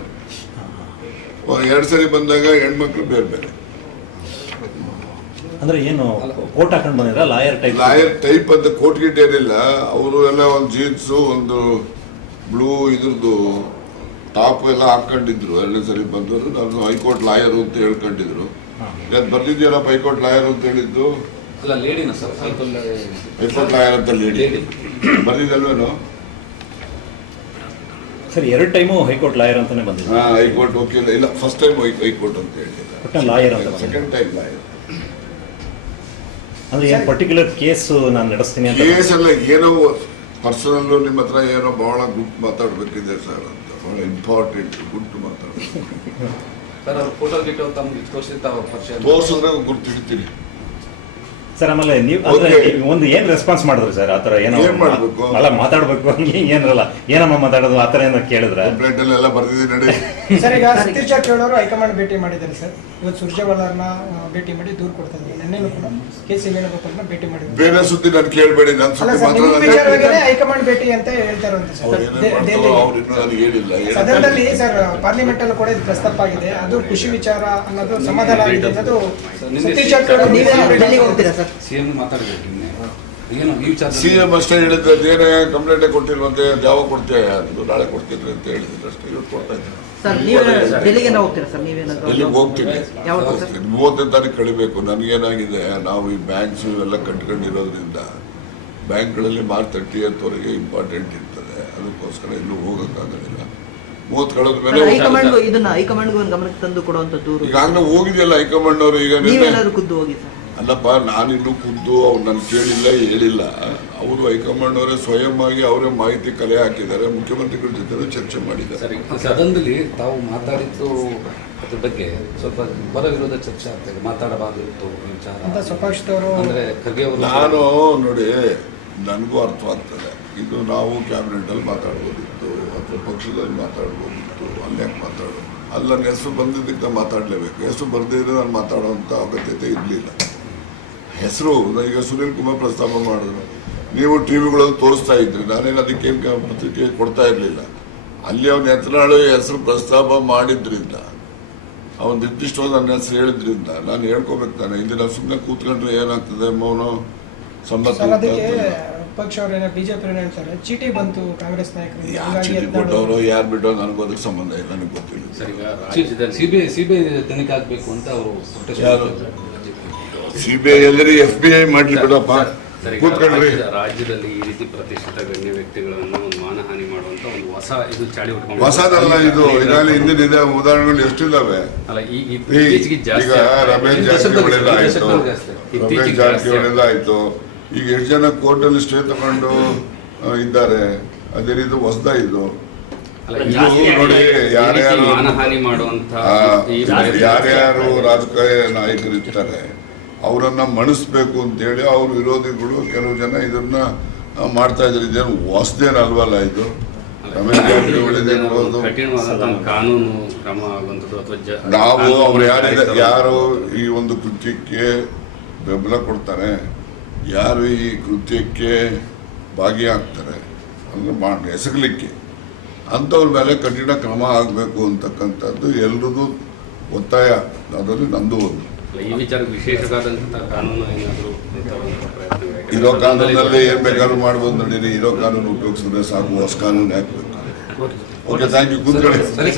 ಎರಡು ಸರಿ ಬಂದಾಗ ಹೆಣ್ಮಕ್ಳು ಬೇರೆ ಬೇರೆ. ಅಂದ್ರೆ ಏನು ಕೋಟ್ ಹಾಕೊಂಡು ಬಂದಿದ್ರ ಲಾಯರ್ ಟೈಪ್ ಲಾಯರ್ ಟೈಪ್ ಅಂತ ಕೋಟ್ ಗಿಟ್ ಏನಿಲ್ಲ. ಅವರು ಎಲ್ಲ ಒಂದು ಜೀನ್ಸು ಒಂದು ಬ್ಲೂ ಇದ್ರದ್ದು ಟಾಪ್ ಎಲ್ಲ ಹಾಕೊಂಡಿದ್ರು. ಎರಡನೇ ಸರಿ ಬಂದವರು. ನಾನು ಹೈಕೋರ್ಟ್ ಲಾಯರು ಅಂತ ಹೇಳ್ಕೊಂಡಿದ್ರು. ಬರ್ತಿದ್ಯಲ್ಲ ಹೈಕೋರ್ಟ್ ಲಾಯರ್ ಅಂತ ಹೇಳಿದ್ದು? ಅಲ್ಲ ಲೇಡಿನ ಸರ್ ಲಾಯರ್ ಅಂತ ಲೇಡಿ ಬರ್ದಿದ್ದಲ್ವೇನು ಸರ್ ಎರಡು ಟೈಮು ಹೈಕೋರ್ಟ್ ಲಾಯರ್ ಅಂತಾನೆ ಬಂದಿದ್ರು ಹಾಂ ಹೈಕೋರ್ಟ್ ಓಕೆ ಇಲ್ಲ. ಫಸ್ಟ್ ಟೈಮ್ ಹೈಕೋರ್ಟ್ ಅಂತ ಒಟ್ನಲ್ಲಿ ಲಾಯರ್ ಅಂತ ಸೆಕೆಂಡ್ ಟೈಮ್ ಲಾಯರ್ ಅಂದ್ರೆ ಏನು ಪರ್ಟಿಕ್ಯುಲರ್ ಕೇಸ್ ನಾನು ನಡೆಸ್ತೀನಿ ಅಂತ? ಕೇಸ್ ಎಲ್ಲ ಏನೋ ಪರ್ಸನಲ್ ನಿಮ್ಮ ಹತ್ರ ಏನೋ ಬಹಳ ಗುಡ್ ಮಾತಾಡ್ಬೇಕಿದೆ ಸರ್ ಅಂತ. ಬಹಳ ಇಂಪಾರ್ಟೆಂಟ್ ಗುಡ್ ಮಾತಾಡ್ಬೇಕು. ಸರ್ ಅವ್ರ ಫೋಟೋ ಗಿಟೋ ತಮ್ಗೆ ತೋರಿಸಿ ತಾವು ಪರಿಚಯ? ತೋರ್ಸಿದ್ರೆ ಗುರ್ತಿಡ್ತೀನಿ. ಸರ್ ಆಮೇಲೆ ನೀವು ಅಂದ್ರೆ ನೀವು ಒಂದು ಏನ್ ರೆಸ್ಪಾನ್ಸ್ ಮಾಡಿದ್ರು ಸರ್? ಆತರ ಏನೋ ಏನ್ ಮಾಡ್ಬೇಕು? ಅಲ್ಲ ಮಾತಾಡ್ಬೇಕು ಹಂಗೆ ಏನರಲ್ಲ. ಏನಮ್ಮ ಮಾತಾಡೋದು? ಆತರ ಏನೋ ಕೇಳಿದ್ರ. ಕಂಪ್ಲೇಂಟ್ ಎಲ್ಲ ಬರ್ದಿದ್ದೀನಿ ನಡಿ. ಸರ್ ಈಗ ಸತೀಶ್ ಕೇಳೋರು ಅವರು ಹೈಕಮಾಂಡ್ ಭೇಟಿ ಮಾಡಿದ್ದಾರೆ ಸರ್. ಇವತ್ತು ಸುರ್ಜೇವಾಲಾರ್ನ ಆ, ಭೇಟಿ ಮಾಡಿ ದೂರ ಕೊಡ್ತಾ ಇದ್ದಾರೆ. ನಿನ್ನೆನೂ ಕೂಡ ಕೆ ಸಿ ವೇಣುಗೋಪಾಲ್ನ ಭೇಟಿ ಮಾಡಿದ್ದಾರೆ. ಬೇರೆ ಸುದ್ದಿ ನಾನು ಕೇಳಬೇಡಿ ನನ್ನ ಅಲ್ಲ ಸುದ್ದಿ ಸರ್ ಮಾತ್ರ ನಿಮ್ಮ ನಾನು ವಿಚಾರವಾಗೇ ಹೇಳ್ತೀನಿ. ಹೈಕಮಾಂಡ್ ಭೇಟಿ ಅಂತ ಹೇಳ್ತಾ ಇರುವಂತ ಅವ್ರು ಸರ್ ಏನೇನ್ ದೆ- ಮಾಡ್ತಾರೋ ದೆಹಲಿಯಲ್ಲಿ. ಅವ್ರು ಇನ್ನೂ ನನಗೆ ಹೇಳಿಲ್ಲ. ಏನಂತ ಸದನದಲ್ಲಿ ಸರ್ ಪಾರ್ಲಿಮೆಂಟ್ ಅಲ್ಲಿ ಕೂಡ ಇದು ಪ್ರಸ್ತಾಪ ಆಗಿದೆ. ಅದು ಖುಷಿ ವಿಚಾರ ಅನ್ನೋದು ಸಮಾಧಾನ ಆಗಿದೆ ಅನ್ನೋದು ಸತೀಶ್ ಜಾರಕಿಹೊಳಿ ನೀವೇ ಅವರು ಡೆಲ್ಲಿಗೆ ಹೋಗ್ತೀರಾ ಸರ್? ಸಿ ಎಂ ಮಾತಾಡಬೇಕು ಏನು ಈ ವಿಚಾರ ಸಿ ಎಂ ಅಷ್ಟೇ ಹೇಳಿದ್ರೆ ಅದೇನೇ ಕಂಪ್ಲೇಂಟೇ ಕೊಟ್ಟಿಲ್ವಂತೆ ಅದ್ ಯಾವಾಗ ಕೊಡ್ತೇವೆ ಅದು ನಾಳೆ ಕೊಡ್ತೀನಿ ಅಂತ ಹೇಳಿದ್ರು ಅಷ್ಟೇ ಇವತ್ತು ಕೊಡ್ತಾ ಇದ್ದೀನಿ ಸರ್ ನೀವೇ ಡೆಲ್ಲಿಗೆ ಹೋಗ್ತೀರಾ ಸರ್? ನೀವೇನಾದ್ರು ಎಲ್ಲಿಗೆ ಹೋಗ್ತೀನಿ. ಮೂವತ್ತನೇ ತಾರೀಕು ಕಳಿಬೇಕು ನನಗೇನಾಗಿದೆ ನಾವು ಈ ಬ್ಯಾಂಕ್ಸ್ ಇವೆಲ್ಲ ಕಟ್ಕೊಂಡಿರೋದ್ರಿಂದ ಬ್ಯಾಂಕ್ಗಳಲ್ಲಿ ಮಾರ್ಚ್ ತರ್ಟಿ ವರೆಗೆ ಇಂಪಾರ್ಟೆಂಟ್ ಇರ್ತದೆ ಅದಕ್ಕೋಸ್ಕರ ಎಲ್ಲೂ ಹೋಗೋಕ್ಕಾಗೋದಿಲ್ಲ ಮೂವತ್ತು ಕಳೆದ ಮೇಲೆ ಹೈಕಮಾಂಡ್ ಇದನ್ನ ಗಮನಕ್ಕೆ ತಂದು ಕೊಡುವಂತ ದೂರು. ಈಗಾಗಲೇ ಹೋಗಿದೆಯಲ್ಲ ಹೈಕಮಾಂಡ್ ಅವರು ಈಗ ನೀವೇನಾದ್ರು ಖುದ್ದು ಹೋಗಿ ಸರ್? ಅಲ್ಲಪ್ಪ ನಾನಿನ್ನೂ ಖುದ್ದು ಅವ್ರು ನಾನು ಕೇಳಿಲ್ಲ ಹೇಳಿಲ್ಲ. ಅವರು ಹೈಕಮಾಂಡ್ ಅವರೇ ಸ್ವಯಂ ಆಗಿ ಅವರೇ ಮಾಹಿತಿ ಕಲೆ ಹಾಕಿದ್ದಾರೆ ಮುಖ್ಯಮಂತ್ರಿಗಳ ಜೊತೆ ಚರ್ಚೆ ಮಾಡಿದ್ದಾರೆ. ಸರಿ ಸದನದಲ್ಲಿ ತಾವು ಮಾತಾಡಿದ್ದು ಅದ್ರ ಬಗ್ಗೆ ಸ್ವಲ್ಪ ಬರ ವಿರೋಧ ಚರ್ಚೆ ಆಗ್ತದೆ ಮಾತಾಡಬಾರ್ದಿತ್ತು ವಿಚಾರ. ಅಂತ ಸ್ವಪಕ್ಷದವರು ಅಂದ್ರೆ ಖರ್ಗೆ ಅವರು ನಾನು ನೋಡಿ ನನಗೂ ಅರ್ಥವಾಗ್ತದೆ ಇದು ನಾವು ಕ್ಯಾಬಿನೆಟಲ್ಲಿ ಮಾತಾಡ್ಬೋದಿತ್ತು ಅಥವಾ ಪಕ್ಷದಲ್ಲಿ ಮಾತಾಡ್ಬೋದಿತ್ತು ಅಲ್ಲಿ ಯಾಕೆ ಮಾತಾಡೋದು? ಅಲ್ಲಿ ನನ್ನ ಹೆಸರು ಬಂದಿದ್ದಕ್ಕೆ ನಾನು ಮಾತಾಡಲೇಬೇಕು. ಹೆಸರು ಬರ್ದಿದ್ರೆ ನಾನು ಮಾತಾಡೋವಂಥ ಅಗತ್ಯತೆ ಇರಲಿಲ್ಲ. ಹೆಸರು ಈಗ ಸುನೀಲ್ ಕುಮಾರ್ ಪ್ರಸ್ತಾಪ ಮಾಡಿದ್ರು. ನೀವು ಟಿ ವಿಗಳಲ್ಲಿ ತೋರಿಸ್ತಾ ಇದ್ರಿ. ನಾನೇನು ಅದಕ್ಕೇನು ಪತ್ರಿಕೆ ಕೊಡ್ತಾ ಇರಲಿಲ್ಲ. ಅಲ್ಲಿ ಅವನ ಎತ್ತನಾಳು ಹೆಸರು ಪ್ರಸ್ತಾಪ ಮಾಡಿದ್ರಿಂದ ಅವನು ನಿರ್ದಿಷ್ಟವಾದ ನನ್ನ ಹೆಸರು ಹೇಳಿದ್ರಿಂದ ನಾನು ಹೇಳ್ಕೋಬೇಕು ತಾನೆ. ಇಲ್ಲಿ ನಾವು ಸುಮ್ಮನೆ ಕೂತ್ಕೊಂಡ್ರೆ ಏನಾಗ್ತದೆ ಮೌನ ಸಂಬಂಧ. ಪಕ್ಷ ಅವ್ರು ಏನೋ ಬಿಜೆಪಿ ಹೇಳ್ತಾರೆ. ಚೀಟಿ ಬಂತು ಕಾಂಗ್ರೆಸ್ ನಾಯಕರಿಗೆ ಯಾರು ಹೀಗಾಗಿ ಚೀಟಿ ಕೊಟ್ಟವರು ಯಾರು ಬಿಟ್ಟೋ ನನಗೂ ಅದಕ್ಕೆ ಸಂಬಂಧ ಇಲ್ಲ ನನಗೆ ಗೊತ್ತಿಲ್ಲ. ಸರ್ ಈಗ ರಾಜ್ಯದಲ್ಲಿ ಸಿಬಿಐ ಸಿಬಿಐ ತನಿಖೆ ಆಗ್ಬೇಕು ಅಂತ ಅವರು ಯಾರು? ಸಿ ಬಿ ಎಲ್ಲರಿ ಎಫ್ ಬಿ ಐ ಮಾಡ್ಲಿ ಬಿಡಪ್ಪ ರಾಜ್ಯದ- ರಾಜ್ಯದಲ್ಲಿ ಈ ರೀತಿ ಪ್ರತಿಷ್ಠಿತ ಗಣ್ಯ ವ್ಯಕ್ತಿಗಳನ್ನು ಒಂದು ಮಾನಹಾನಿ ಮಾಡುವಂತ ಒಂದು ಹೊಸ ಇದು ಚಾಳಿ ಉಟ್ಕೊಂಡು ಹೊಸದಲ್ಲ ಇದು. ಇದರಲ್ಲಿ ಹಿಂದಿನ ಇದೆ ಉದಾಹರಣೆಗಳು ಎಷ್ಟಿದಾವೆ? ಅಲ್ಲ ಈಗ ರಮೇಶ್ ಜಾರಕಿಹೊಳಿ ಆಯ್ತು. ರಮೇಶ್ ಜಾರಕಿಹೊಳಿ ಆಯ್ತು. ಈಗ ಎಷ್ಟು ಜನ ಕೋರ್ಟಲ್ಲಿ ಸ್ಟೇ ತಗೊಂಡು ಇದ್ದಾರೆ? ಅದೇ ರೀತಿ ಹೊಸದ ಇದು. ನೋಡಿ ಯಾರ್ಯಾರು ಯಾರ್ಯಾರು ರಾಜಕೀಯ ನಾಯಕರು ಇರ್ತಾರೆ ಅವರನ್ನ ಮಣಿಸ್ಬೇಕು ಅಂತೇಳಿ ಅವ್ರ ವಿರೋಧಿಗಳು ಕೆಲವು ಜನ ಇದನ್ನ ಮಾಡ್ತಾ ಇದ್ದಾರೆ. ಇದೇನು ಹೊಸದೇನು ಅಲ್ವಲ್ಲ ಇದು? ನಾವು ಅವ್ರು ಯಾರಿದ ಯಾರು ಈ ಒಂದು ಕೃತ್ಯಕ್ಕೆ ಬೆಂಬಲ ಕೊಡ್ತಾರೆ? ಯಾರು ಈ ಕೃತ್ಯಕ್ಕೆ ಭಾಗಿಯಾಗ್ತಾರೆ? ಅಂದ್ರೆ ಮಾಡಿ ಎಸಗಲಿಕ್ಕೆ. ಅಂಥವ್ರ ಮೇಲೆ ಕಠಿಣ ಕ್ರಮ ಆಗಬೇಕು ಅಂತಕ್ಕಂಥದ್ದು ಎಲ್ರಿಗೂ ಒತ್ತಾಯ. ಅದರಲ್ಲಿ ನಂದು ಒಂದು. ಈ ವಿಚಾರಕ್ಕೆ ವಿಶೇಷವಾದಂತಹ ಕಾನೂನು ಏನಾದರೂ. ಇರೋ ಕಾನೂನಲ್ಲಿ ಏನ್ ಬೇಕಾದ್ರೂ ಮಾಡ್ಬೋದು ನಡೀರಿ. ಇರೋ ಕಾನೂನು ಉಪಯೋಗಿಸಿದ್ರೆ ಸಾಕು ಹೊಸ ಕಾನೂನು ಹಾಕ್ಬೇಕು. ಓಕೆ ಥ್ಯಾಂಕ್ ಯು ಕೂತ್ಕೊಳ್ಳಿ.